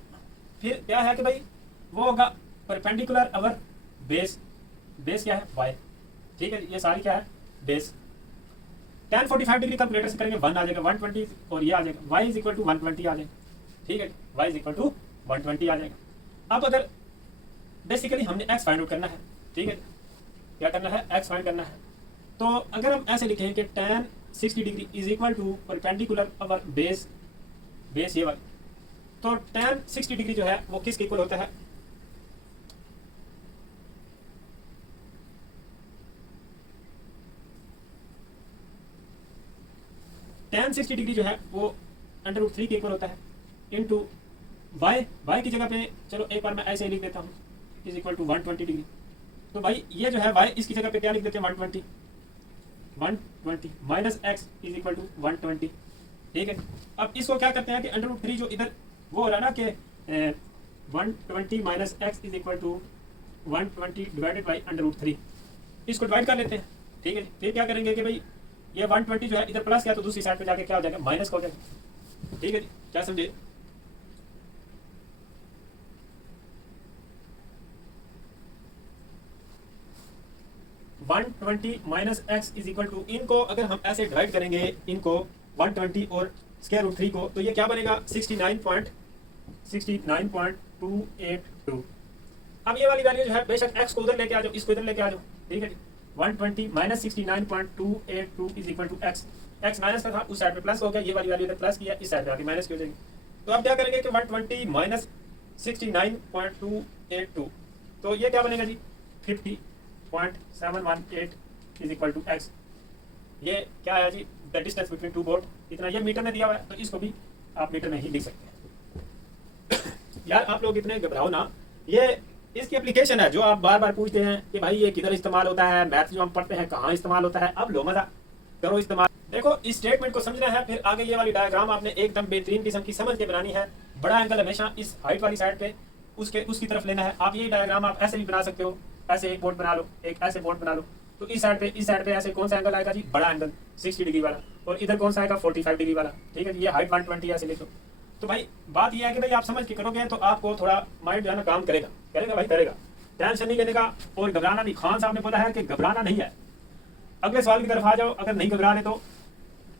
फिर क्या है कि भाई वो होगा परपेंडिकुलर अवर बेस, बेस क्या है y। ठीक है, ये सारी क्या है बेस। tan 45 डिग्री कैलकुलेटर से करेंगे 1 आ जाएगा 120 और ये आ जाएगा y इज इक्वल टू 120 आ जाएगा। ठीक है, y इज इक्वल टू 120 आ जाएगा। अब अगर बेसिकली हमने x फाइंड आउट करना है, ठीक है, क्या करना है x फाइंड करना है, तो अगर हम ऐसे लिखें कि tan 60 degree is equal to perpendicular over base, base ये वाला, तो tan 60 डिग्री जो है वो किसके इक्वल होता है, tan 60 डिग्री जो है वो √3 के इक्वल होता है इनटू y की जगह पे चलो एक बार मैं ऐसे ही लिख देता हूँ इज इक्वल टू 120 डिग्री। तो भाई ये जो है y इसकी जगह पे क्या लिख देते हैं 120 minus x is equal to 120। ठीक है, अब इसको क्या करते हैं कि √3 जो इधर वो हो रहा है ना कि 120 minus x is equal to 120 divided by √3, इसको डिवाइड कर लेते हैं। ठीक है, फिर क्या करेंगे कि भाई ये 120 जो है इधर प्लस किया तो दूसरी साइड पे जाके क्या हो जाएगा माइनस का हो जाएगा। ठीक है जी, क्या समझे। One 120 minus x is equal to, इनको अगर हम ऐसे डिवाइड करेंगे इनको 120 और स्क्वायर रूट 3 को, तो ये क्या बनेगा 69.282। अब ये वाली वैल्यू जो है बेशक x को उधर लेके आ जाओ, इसको इधर लेके आ जाओ। ठीक है, 120 minus 69.282 is equal to x, x minus का था उस साइड पे प्लस हो गया, ये वाली वैल्यू इधर प्लस किया, इस साइड पे आके माइनस की हो जाएगी। तो अब क्या करेंगे कि 120 माइनस 69.282, तो ये क्या बनेगा जी 50.718 इज इक्वल टू x। ये क्या है जी the distance between two board, इतना ये मीटर में दिया हुआ है, तो इसको भी आप मीटर में ही लिख सकते हैं। यार आप लोग इतने घबराओ ना, ये इसकी एप्लीकेशन है जो आप बार बार पूछते हैं कि भाई ये किधर इस्तेमाल होता है, मैथ जो हम पढ़ते हैं कहाँ इस्तेमाल होता है। अब लो मजा करो इस्तेमाल। देखो इस स्टेटमेंट को समझना है, फिर आगे ये वाली डायग्राम आपने एकदम बेहतरीन किस्म की समझ के बनानी है। बड़ा एंगल हमेशा इस हाइट वाली साइड पे उसकी तरफ लेना है। आप ये डायग्राम आप ऐसे भी बना सकते हो, ऐसे एक बोर्ड बना लो, एक ऐसे बोर्ड बना लो, तो इस साइड पे ऐसे कौन सा एंगल आएगा जी बड़ा एंगल 60 डिग्री वाला, और इधर कौन सा आएगा 45 डिग्री वाला। ठीक है, ये हाइट 120 ऐसे लिखो। तो भाई बात यह है कि भाई आप समझ के करोगे तो आपको थोड़ा माइंड जो है ना काम करेगा भाई करेगा। टेंशन नहीं लेने का और घबराना नहीं। खान साहब ने बोला है कि घबराना नहीं है। अगले सवाल की तरफ आ जाओ। अगर नहीं घबरा रहे तो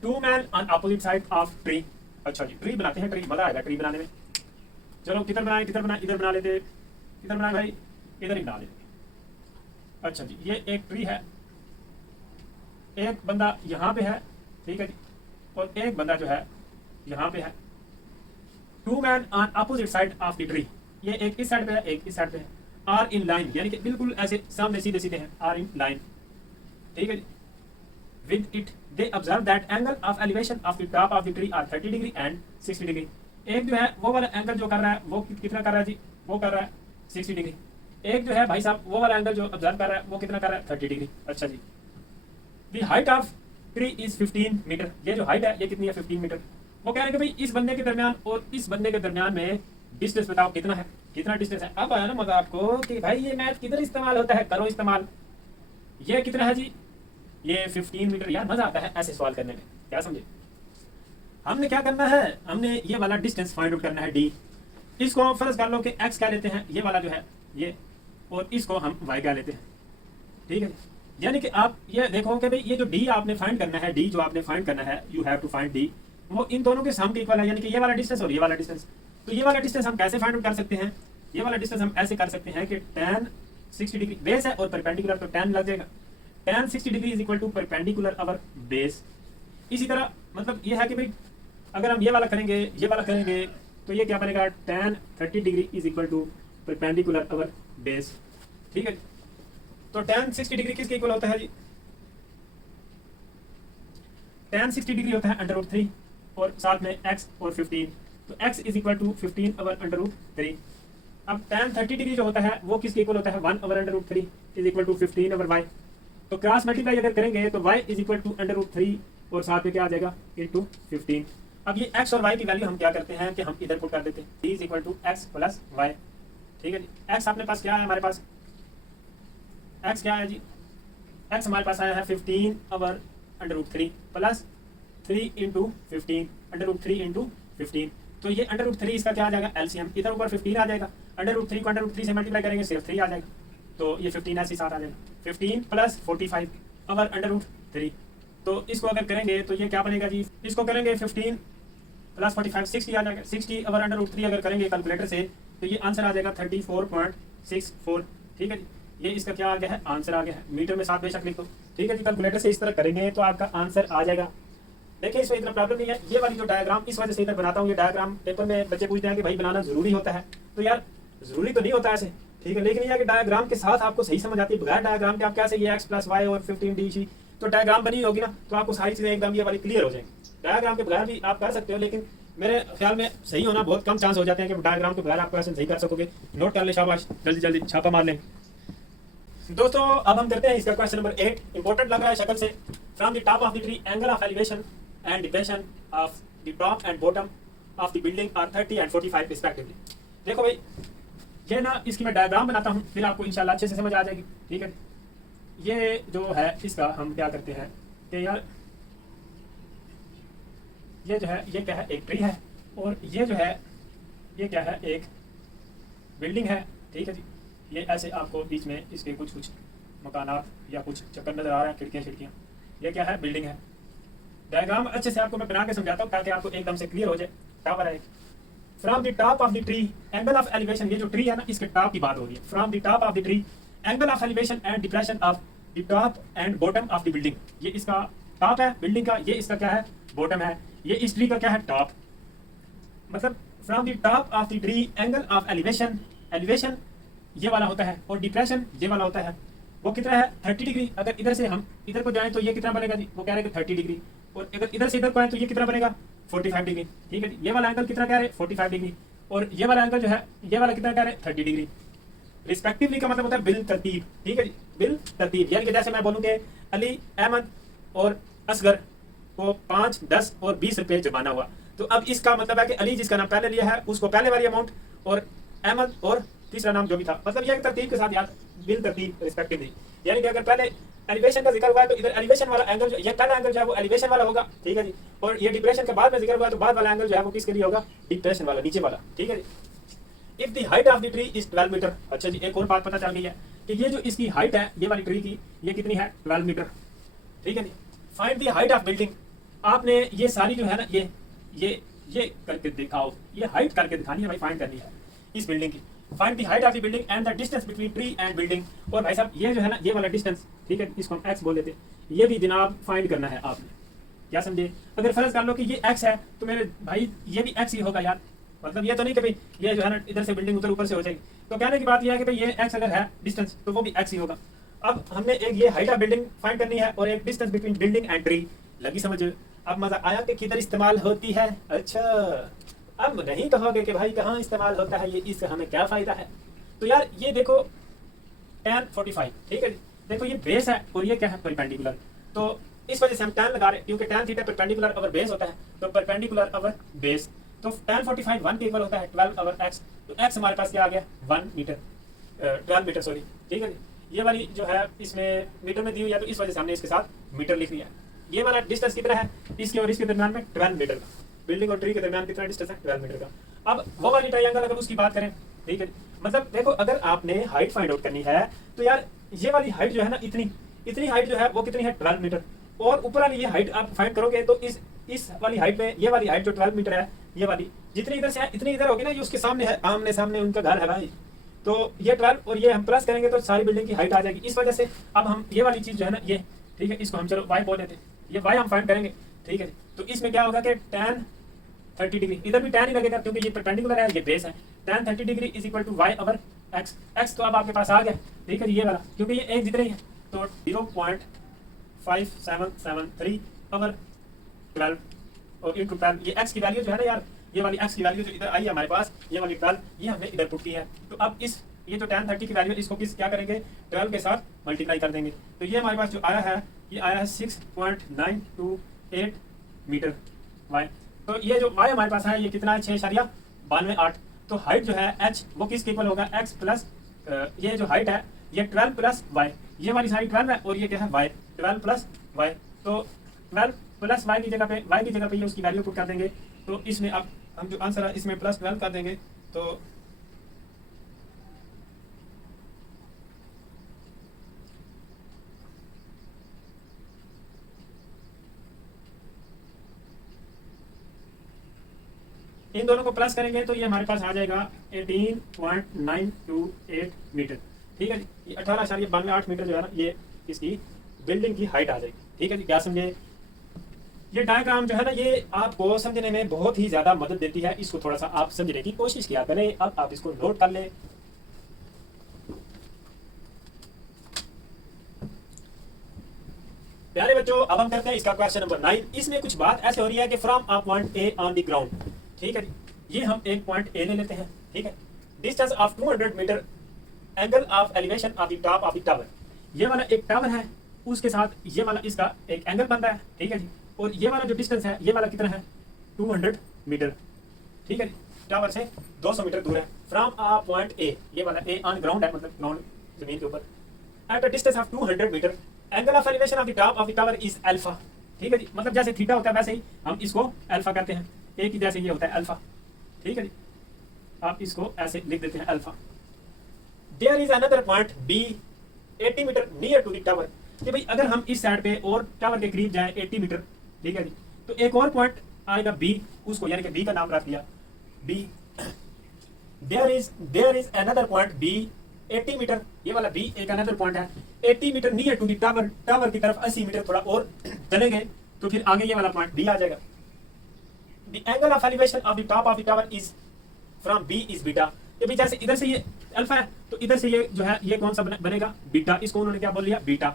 two man on opposite side of tree. अच्छा जी, ट्री बनाते हैं, ट्री मजा आएगा ट्री बनाने में। चलो किधर बनाए इधर बना लेते, किधर बनाए भाई इधर ही बना लेते। अच्छा जी, ये एक ट्री है, एक बंदा यहाँ पे है, ठीक है जी, और एक बंदा जो है यहाँ पे है। Two man on opposite side of the tree, ये एक इस साइड पे है एक इस साइड पे है। आर इन लाइन, यानी कि बिल्कुल ऐसे सामने सीधे सीधे हैं, आर इन लाइन। ठीक है जी, with it they observe that angle of elevation of the top of the tree are 30 degree and 60 degree. एक जो है वो वाला एंगल जो कर रहा है वो कितना कर रहा है जी, वो कर रहा है 60 डिग्री। एक जो है भाई साहब वो वाला एंगल जो ऑब्जर्व कर रहा है वो कितना कर रहा है 30 डिग्री। अच्छा जी, the height of tree is 15 metre. ये जो हाइट है ये कितनी है 15 मीटर। वो कह रहे हैं कि भाई इस बंदे के दरमियान और इस बंदे के दरमियान में डिस्टेंस बताओ कितना है, कितना डिस्टेंस है। अब आया ना मजा आपको कि भाई ये मैथ किधर इस्तेमाल होता है, करो इस्तेमाल। ये कितना है जी, ये 15 मीटर। यार मजा आता है ऐसे सवाल करने में, क्या समझे। हमने क्या करना है, हमने ये वाला डिस्टेंस फाइंड आउट करना है डी। इसको फर्ज कर लो कि एक्स क्या लेते हैं, ये वाला जो है ये, और इसको हम वाई क्या लेते हैं। ठीक है, यानी कि आप ये देखो कि भाई ये जो डी आपने फाइंड करना है, डी जो आपने फाइंड करना है, you have to find D, वो इन दोनों के सम के इक्वल है। यानी कि ये वाला डिस्टेंस और ये वाला डिस्टेंस। तो ये वाला डिस्टेंस हम कैसे फाइंड आउट कर सकते हैं, ये वाला डिस्टेंस हम ऐसे कर सकते हैं कि tan 60 डिग्री बेस है और परपेंडिकुलर, तो tan लग जाएगा। tan 60 degree is equal to perpendicular over base. इसी तरह मतलब ये है कि भाई अगर हम ये वाला करेंगे तो ये क्या बनेगा, tan 30 degree is equal to perpendicular over base. ठीक है, तो tan 60 डिग्री किसके इक्वल होता है जी, tan 60 डिग्री होता है √3 और साथ में x और 15, तो x is equal to 15 over √3। अब tan 30 डिग्री जो होता है वो किसके इक्वल होता है 1 over √3 is equal to 15 over y। तो क्रॉस मल्टीप्लाई अगर करेंगे तो y इज इक्वल टू √3 और साथ में क्या आ जाएगा इनटू 15। अब ये x और y की वैल्यू हम क्या करते हैं कि हम इधर पुट कर देते हैं, d is equal to x plus y. ठीक है जी, x अपने पास क्या है, हमारे पास x क्या है जी, x हमारे पास आया है 15 ओवर √3 प्लस 3 इंटू 15 √3 इंटू 15। तो ये √3 इसका क्या आ जाएगा, एलसीएम, इधर ऊपर 15 आ जाएगा, √3 को √3 से मल्टीप्लाई करेंगे सिर्फ 3 आ जाएगा, तो ये 15 ऐसे साथ आ जाएगा, 15 प्लस 45 ओवर √3। तो इसको अगर करेंगे तो ये क्या बनेगा जी, इसको करेंगे 15 प्लस 45 60 आ जाएगा, 60 ओवर √3 अगर करेंगे कैलकुलेटर से तो ये आंसर आ जाएगा 34.64। ठीक है जी, ये इसका क्या आ गया है, आंसर आ गया है। मीटर में साथ बेशक लिख दो। ठीक है जी, कैलकुलेटर से इस तरह करेंगे तो आपका आंसर आ जाएगा। देखिए इसमें इतना प्रॉब्लम नहीं है, ये वाली जो डायग्राम इस वजह से इधर बनाता हूँ, ये डायग्राम पेपर में बच्चे पूछते हैं कि भाई बनाना जरूरी होता है, तो यार जरूरी तो नहीं होता ऐसे, ठीक है, लेकिन ये कि डायग्राम के साथ आपको सही समझ आती है। बगैर डायग्राम के आप कैसे ये x प्लस वाई और 15d तो डायग्राम बनी होगी ना, तो आपको सारी चीजें एकदम ये वाली क्लियर हो जाएंगी। डायग्राम के बगैर भी आप कर सकते हो, लेकिन मेरे ख्याल में सही होना बहुत कम चांस हो जाते हैं कि डायग्राम के बगैर आप क्वेश्चन सही कर सकोगे। नोट कर ले, शाबाश, जल्दी जल्दी छापा मार लें। दोस्तों अब हम करते हैं इसका क्वेश्चन नंबर 8। इंपॉर्टेंट लग रहा है शक्ल से। From the top of the tree angle of elevation and depression of the top and bottom of the building are 30 and 45 respectively. देखो भाई, ये ना इसकी मैं डायग्राम बनाता हूँ, फिर आपको इंशाल्लाह अच्छे से समझ आ जाएगी। ठीक है, ये जो है इसका हम क्या करते हैं कि यार ये जो है ये क्या है, एक ट्री है, और ये जो है ये क्या है, एक बिल्डिंग है। ठीक है जी, ये ऐसे आपको बीच में इसके कुछ कुछ मकानात या कुछ चक्कर नजर आ रहा है, खिड़कियाँ खिड़कियाँ, ये क्या है, बिल्डिंग है। डायग्राम अच्छे से आपको मैं बना के समझाता हूँ ताकि आपको एकदम से क्लियर हो जाए। टावर है, from the top of the tree angle of elevation, ये जो ट्री है ना इसके टॉप की बात हो रही है। From the top of the tree angle of elevation and depression of the top and bottom of the building, ये इसका टॉप है बिल्डिंग का, ये इसका क्या है, बॉटम है, ये इस ट्री का क्या है, टॉप। मतलब from the top of the tree angle of elevation, elevation ये वाला होता है और डिप्रेशन ये वाला होता है, वो कितना है, 30 डिग्री। अगर इधर से हम इधर को जाएं तो ये कितना बनेगा जी, वो कह रहे हैं 30 डिग्री, और अगर इधर से इधर को आए तो ये कितना बनेगा, 45 डिग्री। ठीक है जी, ये वाला एंगल कितना कह रहे हैं, 45 डिग्री, और ये वाला एंगल जो है ये वाला कितना कह रहे हैं, 30 डिग्री रिस्पेक्टिवली। का मतलब होता है बिल तरतीब। ठीक है जी, बिल तरतीब, यानी कि जैसे मैं बोलूँ कि अली, अहमद और असगर को 5, 10 और 20 रुपए जुर्माना हुआ, तो अब इसका मतलब है कि अली जिसका नाम पहले लिया है उसको पहले वाली अमाउंट, और अहमद और तीसरा नाम जो भी था, मतलब यह तरतीब के साथ याद, बिल तरतीब रिस्पेक्टिवली। यानी कि अगर पहले एलिवेशन का जिक्र हुआ है तो इधर एलिवेशन वाला एंगल जो ये पहला एंगल जो है वो एलिवेशन वाला होगा। ठीक है जी, और ये डिप्रेशन के बाद में जिक्र हुआ है तो बाद वाला एंगल जो है वो किसके लिए होगा, डिप्रेशन वाला, नीचे वाला। ठीक है जी, if the height of the tree is 12 metre. अच्छा जी, एक और बात पता चल गई है कि ये जो इसकी हाइट है ये वाली ट्री की, ये कितनी है, 12 मीटर। ठीक है जी, find the height of building. आपने ये सारी जो है ना ये करके दिखाओ, ये हाइट करके दिखानी है भाई, फाइंड करनी है इस बिल्डिंग की। Find the height of the building and the distance between tree and building. और भाई साहब ये जो है ना ये वाला डिस्टेंस, ठीक है, इसको हम x बोल देते हैं, ये भी जनाब फाइंड करना है आपने। क्या समझे, अगर फर्ज कर लो कि ये x है तो मेरे भाई ये भी x ही होगा यार, मतलब ये तो नहीं कि भाई ये जो है ना इधर से बिल्डिंग उधर ऊपर से हो जाएगी। तो कहने की बात यह है कि भाई ये x अगर है डिस्टेंस तो वो भी x ही होगा। अब हमने एक ये हाइट ऑफ बिल्डिंग फाइंड करनी है और एक distance between building and tree. लगी समझ, अब मजा आया कि किधर इस्तेमाल होती है। अच्छा, अब नहीं कहोगे कि भाई कहाँ इस्तेमाल होता है, ये इससे हमें क्या फायदा है। तो यार ये देखो tan 45, ठीक है, देखो ये बेस है और ये क्या है, परपेंडिकुलर। तो इस वजह से हम tan लगा रहे हैं क्योंकि tan theta perpendicular over base होता है, तो परपेंडिकुलर ओवर बेस, तो tan 45 1 के इक्वल होता है 12 ओवर x। तो x हमारे पास क्या आ गया, 1 मीटर, 12 मीटर सॉरी। ठीक है, ये वाली जो है इसमें मीटर में दी हुई है तो इस वजह से हमने इसके साथ मीटर लिख लिया। ये वाला डिस्टेंस कितना है इसके और इसके दरमियान में, 12 मीटर का। बिल्डिंग और ट्री के दरमियान कितना डिस्टेंस है, 12 मीटर का। अब वो वाली ट्रायंगल अगर उसकी बात करें, ठीक है, मतलब देखो अगर आपने हाइट फाइंड आउट करनी है तो यार ये वाली हाइट जो है ना इतनी हाइट जो है वो कितनी है, 12 मीटर, और ऊपर वाली ये हाइट आप फाइंड करोगे तो इस वाली हाइट में ये वाली हाइट जो 12 मीटर है, ये वाली जितनी इधर से है इतनी इधर होगी ना, ये उसके सामने है, आमने सामने उनका घर है भाई, तो ये 12 और ये हम प्लस करेंगे तो सारी बिल्डिंग की हाइट आ जाएगी। इस वजह से अब हम ये वाली चीज जो है ना ये, ठीक है, इसको हम चलो y बोल देते हैं, ये y हम फाइंड करेंगे। ठीक है, तो इसमें क्या होगा कि tan 30 डिग्री, इधर भी tan ही लगेगा क्योंकि ये परपेंडिकुलर है, ये बेस है। tan 30 degree is equal to y over x। x तो अब आपके पास आ गया, ठीक है, ये वाला क्योंकि ये एक जितने ही है, तो 0.5773 ओवर 12 और इंटू 12, ये x की वैल्यू जो है ना यार, ये वाली x की वैल्यू जो इधर आई है हमारे पास, ये वाली 12, ये हमने इधर पुट की है। तो अब ये जो tan 30 की वैल्यू है इसको क्या करेंगे, 12 के साथ मल्टीप्लाई कर देंगे, तो ये हमारे पास जो आया है ये आया है 6.928 मीटर y। तो ये जो y हमारे पास है ये कितना है 6.92 तो हाइट जो है h वो किसके इक्वल होगा x प्लस ये जो हाइट है ये 12 प्लस y ये वाली सारी 12 है और ये क्या है y 12 प्लस y तो 12 प्लस y की जगह पे ये उसकी वैल्यू पुट कर देंगे तो इसमें अब हम जो आंसर है इसमें प्लस 12 कर देंगे तो इन दोनों को प्लस करेंगे तो ये हमारे पास आ जाएगा 18.928 मीटर। ठीक है जी, ये 18.92 मीटर जो है ना ये इसकी बिल्डिंग की हाइट आ जाएगी। ठीक है जी, क्या समझे? ये डायग्राम जो है ना ये आपको समझने में बहुत ही ज्यादा मदद देती है, इसको थोड़ा सा आप समझने की कोशिश किया करें। अब आप इसको नोट कर लें। प्यारे बच्चों, अब हम करते हैं इसका क्वेश्चन नंबर 9। इसमें कुछ बात ऐसे हो रही है कि from a point A on the ground. ठीक है जी, ये हम एक पॉइंट ए ले लेते हैं। ठीक है, distance of 200 metre, angle of elevation of the top of the tower. ये वाला एक टावर है, उसके साथ ये वाला इसका एक एंगल बनता है। ठीक है जी, और ये वाला जो डिस्टेंस है ये वाला कितना है 200 मीटर। ठीक है जी, टावर से 200 मीटर दूर है। फ्रॉम अ पॉइंट ए, ये वाला ए ऑन ग्राउंड है, मतलब ग्राउंड जमीन के ऊपर। At a distance of 200 metre, angle of elevation of the top of the tower is alpha. ठीक है जी, मतलब जैसे थीटा होता है वैसे ही हम इसको अल्फा करते हैं। एक ही जैसे ये होता है अल्फा। ठीक है जी, आप इसको ऐसे लिख देते हैं alpha. There is another point B 80 metre near to the tower. कि भाई अगर हम इस साइड पे और टावर के करीब जाएं 80 मीटर, ठीक है जी, तो एक और पॉइंट आएगा बी, उसको यानी कि बी का नाम रख दिया B. There is another point B 80 metre, ये वाला बी एक अनदर पॉइंट है 80 metre near to the tower. Tower की तरफ 80 मीटर थोड़ा और चलेंगे तो फिर आगे ये वाला पॉइंट बी आ जाएगा। The angle of elevation of the top of the tower is from B is beta. ये भी जैसे इधर से ये अल्फा है तो इधर से ये जो है ये कौन सा बनेगा बीटा। इसको उन्होंने क्या बोल लिया बीटा।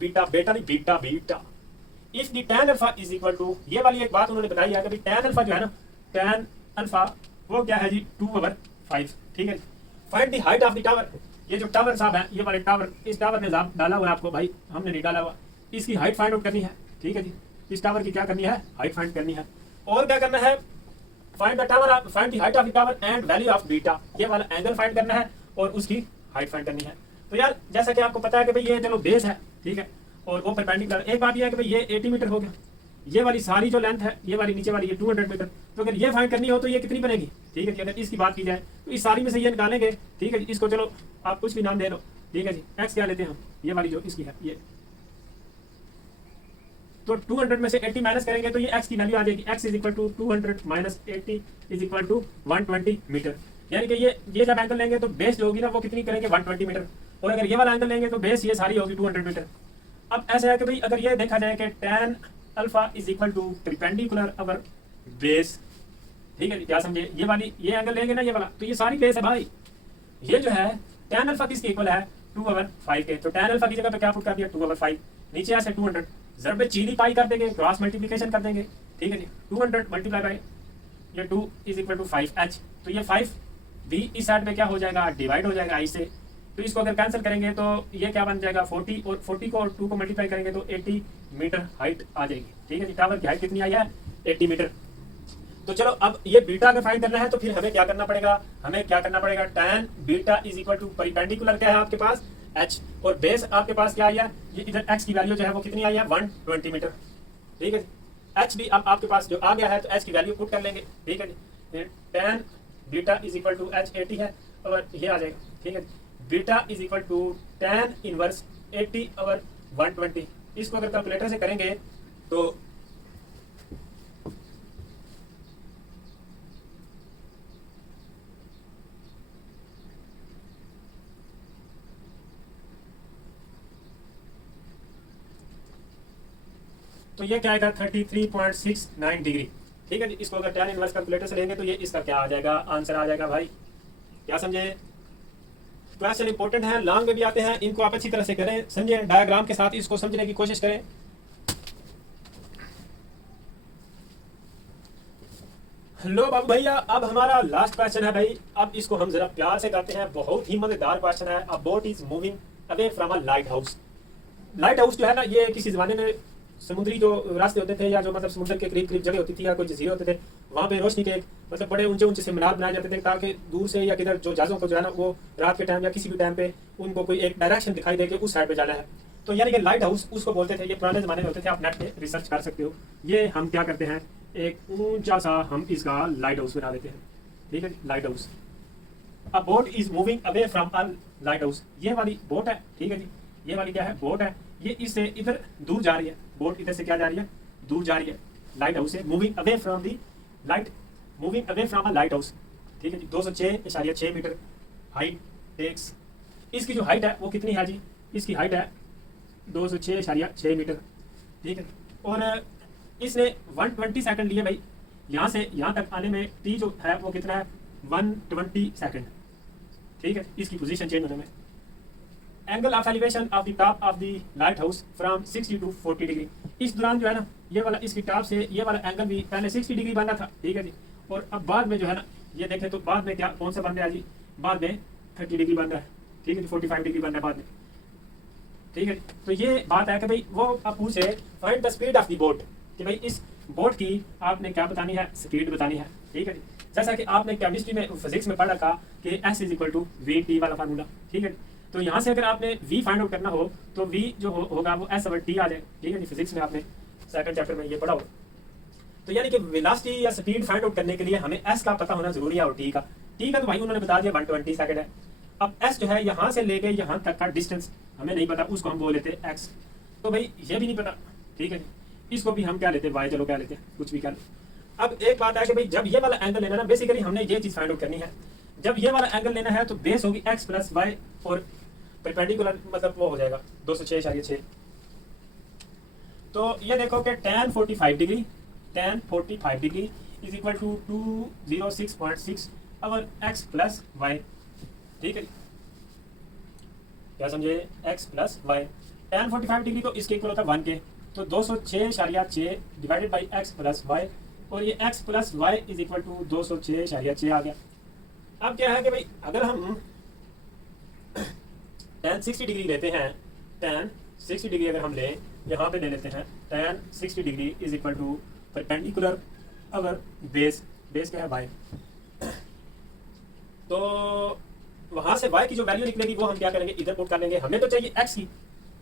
बीटा बेटा नहीं beta beta. If the tan alpha is equal to, ये वाली एक बात उन्होंने बताई है कि tan अल्फा जो है ना tan अल्फा वो क्या है जी 2/5। ठीक है, find the height of the tower. ये जो टावर साहब है ये वाले टावर, इस टावर में डाला हुआ है आपको भाई, हमने नहीं डाला हुआ, इसकी हाइट फाइंड आउट करनी है। ठीक है जी, इस टावर की क्या करनी है हाइट फाइंड करनी है। और क्या करना है find the tower, find the height of the tower and value of beta. ये वाला एंगल फाइंड करना है और उसकी हाइट फाइंड करनी है। तो यार जैसा कि आपको पता है कि भाई ये चलो बेस है, ठीक है, और वो परपेंडिकुलर। एक बात ये है कि भाई ये 80 मीटर हो गया, ये वाली सारी जो लेंथ है ये वाली नीचे वाली ये 200 मीटर। तो अगर ये फाइंड करनी हो तो ये कितनी बनेगी। ठीक है जी, अगर इसकी बात की जाए तो इस सारी में से ये निकालेंगे। ठीक है जी, इसको चलो आप कुछ भी नाम दे लो। ठीक है जी, एक्स क्या लेते हैं हम, ये वाली जो इसकी है ये, तो 200 में से 80 माइनस करेंगे तो ये x की वैल्यू आ जाएगी। x is equal to 200 minus 80 is equal to 120 metre. यानी कि ये जब एंगल लेंगे तो बेस जो होगी ना वो कितनी करेंगे 120 मीटर, और अगर ये वाला एंगल लेंगे तो बेस ये सारी होगी 200 मीटर। अब ऐसा है कि भाई अगर ये देखा जाए कि tan alpha is equal to perpendicular over base. ठीक है, क्या समझे? ये वाली ये एंगल लेंगे ना ये वाला, तो ये सारी बेस है भाई। ये जो है tan अल्फा किसके इक्वल है 2/5 के, तो tan अल्फा की जगह पे क्या पुट कर दिया 2/5, नीचे ऐसे 200 जब पे चीनी पाई कर देंगे, क्रॉस मल्टीप्लिकेशन कर देंगे। ठीक है जी, 200 मल्टीप्लाई बाय ये 2 इज इक्वल टू 5h, तो ये 5 भी इस साइड में क्या हो जाएगा डिवाइड हो जाएगा i से। तो इसको अगर कैंसिल करेंगे तो ये क्या बन जाएगा 40, और 40 को और 2 को मल्टीप्लाई करेंगे तो 80 मीटर हाइट आ जाएगी। ठीक है जी, टावर की हाइट कितनी आई है 80 मीटर। तो चलो अब ये बीटा अगर फाइंड करना है तो फिर हमें क्या करना पड़ेगा, tan beta is equal to perpendicular क्या है आपके पास h, और बेस आपके पास क्या आई है ये इधर x की वैल्यू जो है वो कितनी आई है 120 मीटर। ठीक है जी, h भी अब आपके पास जो आ गया है तो h की वैल्यू पुट कर लेंगे। ठीक है जी, tan beta is equal to h 80 है और ये आ जाएगा। ठीक है, beta is equal to tan inverse 80 और 120। इसको अगर कैलकुलेटर से करेंगे तो ये क्या आएगा 33.69 डिग्री। ठीक है जी, इसको अगर tan इनवर्स कैलकुलेटर से लेंगे तो ये इसका क्या आ जाएगा आंसर आ जाएगा भाई। क्या समझे? क्वेश्चन इंपॉर्टेंट है, लॉन्ग में भी आते हैं, इनको आप अच्छी तरह से करें, समझे, डायग्राम के साथ इसको समझने की कोशिश करें। लो बाबू भैया, अब हमारा लास्ट क्वेश्चन है भाई। अब इसको हम जरा प्यार से करते हैं, बहुत ही मजेदार क्वेश्चन है। अ boat is moving away from a light house. Light house जो है ना ये किसी जमाने में समुद्री जो रास्ते होते थे या जो मतलब समुद्र के करीब करीब जगह होती थी या कोई जजीरे होते थे, वहाँ पे रोशनी के एक मतलब बड़े ऊंचे ऊंचे से मीनार बनाए जाते थे ताकि दूर से या किधर जो जहाज़ों को जो है ना वो रात के टाइम या किसी भी टाइम पे उनको कोई एक डायरेक्शन दिखाई दे कि उस साइड पे जाना है। तो यानी कि लाइट हाउस उसको बोलते थे। ये पुराने ज़माने में होते थे, आप नेट पे रिसर्च कर सकते हो। ये हम क्या करते हैं, एक ऊंचा सा हम इसका लाइट हाउस बना देते हैं, ठीक है जी, lighthouse. A boat is moving away from a lighthouse. ये वाली बोट है, ठीक है जी, ये वाली क्या है, बोट है। ये इससे इधर दूर जा रही है, बोट इधर से क्या जा रही है, दूर जा रही है लाइट हाउस से। Moving away from the light, moving away from a light house, ठीक है जी। 206.6 मीटर हाइट टेक्स। इसकी जो हाइट है वो कितनी है जी, इसकी हाइट है 206.6 मीटर, ठीक है। और इसने 120 सेकंड लिए भाई, यहाँ से यहाँ तक आने में टी जो है वो कितना है, 120 सेकंड, ठीक है, इसकी पोजीशन चेंज होने में। Angle of elevation of the top of the light house from 60 to 40 degree. इस दौरान जो है ना ये वाला इसकी टॉप से ये वाला एंगल भी पहले 60 डिग्री बनना था, ठीक है जी। और अब बाद में जो है ना ये देखें तो बाद में क्या कौन सा बन रहा है जी, बाद में 30 डिग्री बन रहा है, ठीक है जी, 45 डिग्री बन रहा है बाद में, ठीक है। तो ये बात है कि भाई वो आप पूछे find the speed of the boat, कि भाई इस बोट की आपने क्या बतानी है, स्पीड बतानी है, ठीक है जी। जैसा कि आपने केमिस्ट्री में फिजिक्स में पढ़ा था कि S is equal to V T वाला फार्मूला, ठीक है। तो यहाँ से अगर आपने v फाइंड आउट करना हो तो v जो होगा वो S ओवर t आ जाए, ठीक है जी। फिजिक्स में आपने सेकंड चैप्टर में ये पढ़ा हो। तो यानी कि वेलोसिटी या स्पीड फाइंड आउट करने के लिए हमें S का पता होना जरूरी है और t का तो भाई उन्होंने बता दिया 120 सेकंड है। अब S जो है यहाँ से लेके यहाँ तक का डिस्टेंस हमें नहीं पता, उसको हम बोल लेते हैं x। तो भाई ये भी नहीं पता, ठीक है जी, इसको भी हम क्या लेते हैं y, चलो क्या लेते हैं, कुछ भी क्या लेते। अब एक बात है कि भाई जब ये वाला एंगल लेना ना, बेसिकली हमने ये चीज फाइंड आउट करनी है। जब ये वाला एंगल लेना है तो बेस होगी x प्लस वाई और परपेंडिकुलर मतलब वो हो जाएगा 206.6। तो ये देखो कि tan 45 degree is equal to 206.6 over x plus y, ठीक है, क्या समझे, x plus y. tan 45 degree तो इसके इक्वल होता है 1 के, तो 206.6 divided by x plus y, और ये x plus y is equal to 206.6 आ गया। अब क्या है कि भाई अगर हम tan 60 डिग्री लेते हैं, tan 60 डिग्री अगर हम लें, यहाँ पे ले लेते हैं tan 60 degree is equal to perpendicular अगर बेस क्या है y, तो वहाँ से y की जो वैल्यू निकलेगी वो हम क्या करेंगे, इधर पुट कर लेंगे। हमें तो चाहिए x की,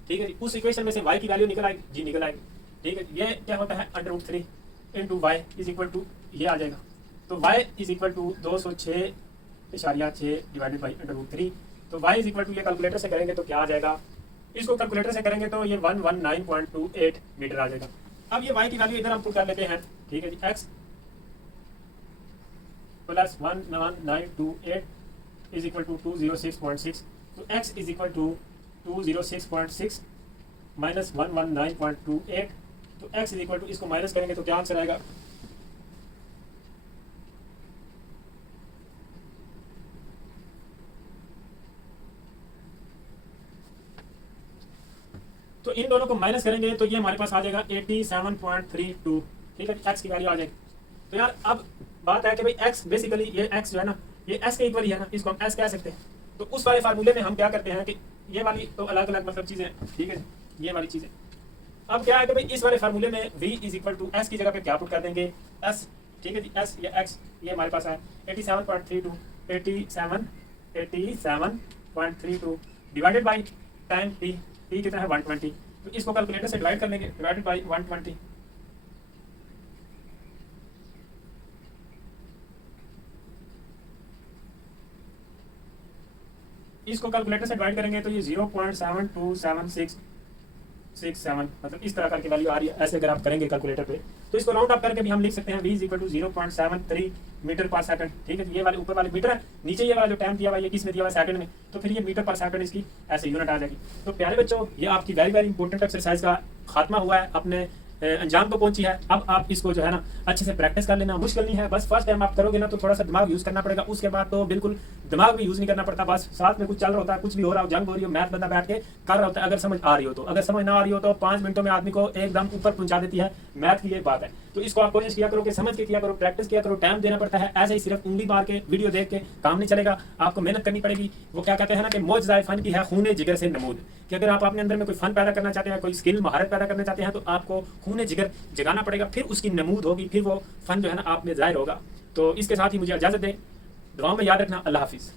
ठीक है जी, उस इक्वेशन में से y की वैल्यू निकल आएगी जी, निकल आएगी, ठीक है। ये क्या होता है √3 into y is equal to ये आ जाएगा। तो y is equal to 206.6 divided by √3। तो y इज इक्वल टू ये कैलकुलेटर से करेंगे तो क्या आ जाएगा, इसको कैलकुलेटर से करेंगे तो ये 119.28 मीटर आ जाएगा। अब ये y की वैल्यू इधर हम पुट कर लेते हैं, ठीक है जी, x plus 11928 is equal to 206.6। तो x is equal to 206.6 minus 119.28। तो x इज इक्वल टू इसको माइनस करेंगे तो क्या आंसर आएगा, तो इन दोनों को माइनस करेंगे तो ये हमारे पास आ जाएगा 87.32, ठीक है, x की वैल्यू आ जाएगी। तो यार अब बात है कि भाई x बेसिकली ये x जो है ना ये s के इक्वल ही है ना, इसको हम s कह सकते हैं। तो उस वाले फार्मूले में हम क्या करते हैं कि ये वाली तो अलग अलग मतलब चीज़ें, ठीक है, ये वाली चीज़ें। अब क्या है कि भाई इस वाले फार्मूले में v is equal to s की जगह पे क्या पुट कर देंगे, s, ठीक है जी, s या x ये हमारे पास है 87.32 डिवाइडेड बाई टाइम t कितना है 120। तो इसको कैलकुलेटर से डिवाइड कर लेंगे, डिवाइडेड बाई 120। इसको कैलकुलेटर से डिवाइड करेंगे तो ये 0.727667 मतलब इस तरह करके वैल्यू आ रही है। ऐसे अगर आप करेंगे कैलकुलेटर पे तो इसको राउंड अप करके भी हम लिख सकते हैं v is equal to 0.73 metre per second, ठीक है। ये वाले ऊपर वाले मीटर है, नीचे ये वाला जो टाइम दिया हुआ है ये किस में दिया हुआ है, सेकंड में, तो फिर ये मीटर पर सेकंड इसकी ऐसे यूनिट आ जाएगी। तो प्यारे बच्चों ये आपकी वेरी वेरी इंपॉर्टेंट एक्सरसाइज का खात्मा हुआ है, अपने अंजाम को पहुंची है। अब आप इसको जो है ना अच्छे से प्रैक्टिस कर लेना, मुश्किल नहीं है, बस फर्स्ट टाइम आप करोगे ना तो थोड़ा सा दिमाग यूज करना पड़ेगा, उसके बाद तो बिल्कुल दिमाग भी यूज नहीं करना पड़ता, बस साथ में कुछ चल रहा होता है, कुछ भी हो रहा हो, जंग हो रही हो, मैथ बंदा बैठ के कर रहा होता है। अगर समझ आ रही हो तो, अगर समझ ना आ रही हो तो 5 मिनटों में आदमी को एकदम ऊपर पहुंचा देती है मैथ की ये बात है। तो इसको आप कोशिश किया करो कि समझ के किया करो, प्रैक्टिस किया करो, टाइम देना पड़ता है। ऐसे ही सिर्फ उंगली मार के वीडियो देख के काम नहीं चलेगा, आपको मेहनत करनी पड़ेगी। वो क्या कहते हैं ना कि मौज जाए फन की है खूने जिगर से नमूद, कि अगर आप अपने अंदर में कोई फन पैदा करना चाहते हैं, कोई स्किल महारत पैदा करना चाहते हैं, तो आपको खूने जिगर जगाना पड़ेगा, फिर उसकी नमूद होगी, फिर वो फन जो है ना आप में जाहिर होगा। तो इसके साथ ही मुझे इजाजत दें, दुआओं में याद रखना। अल्लाह हाफिज़।